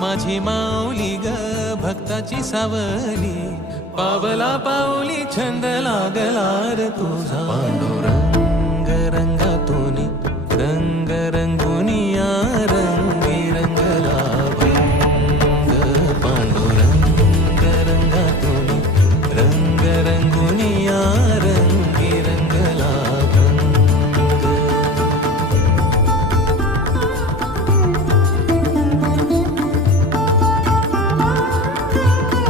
माझी माऊली ग भक्ताची सावली पावला पावली छंद लागला र तुझा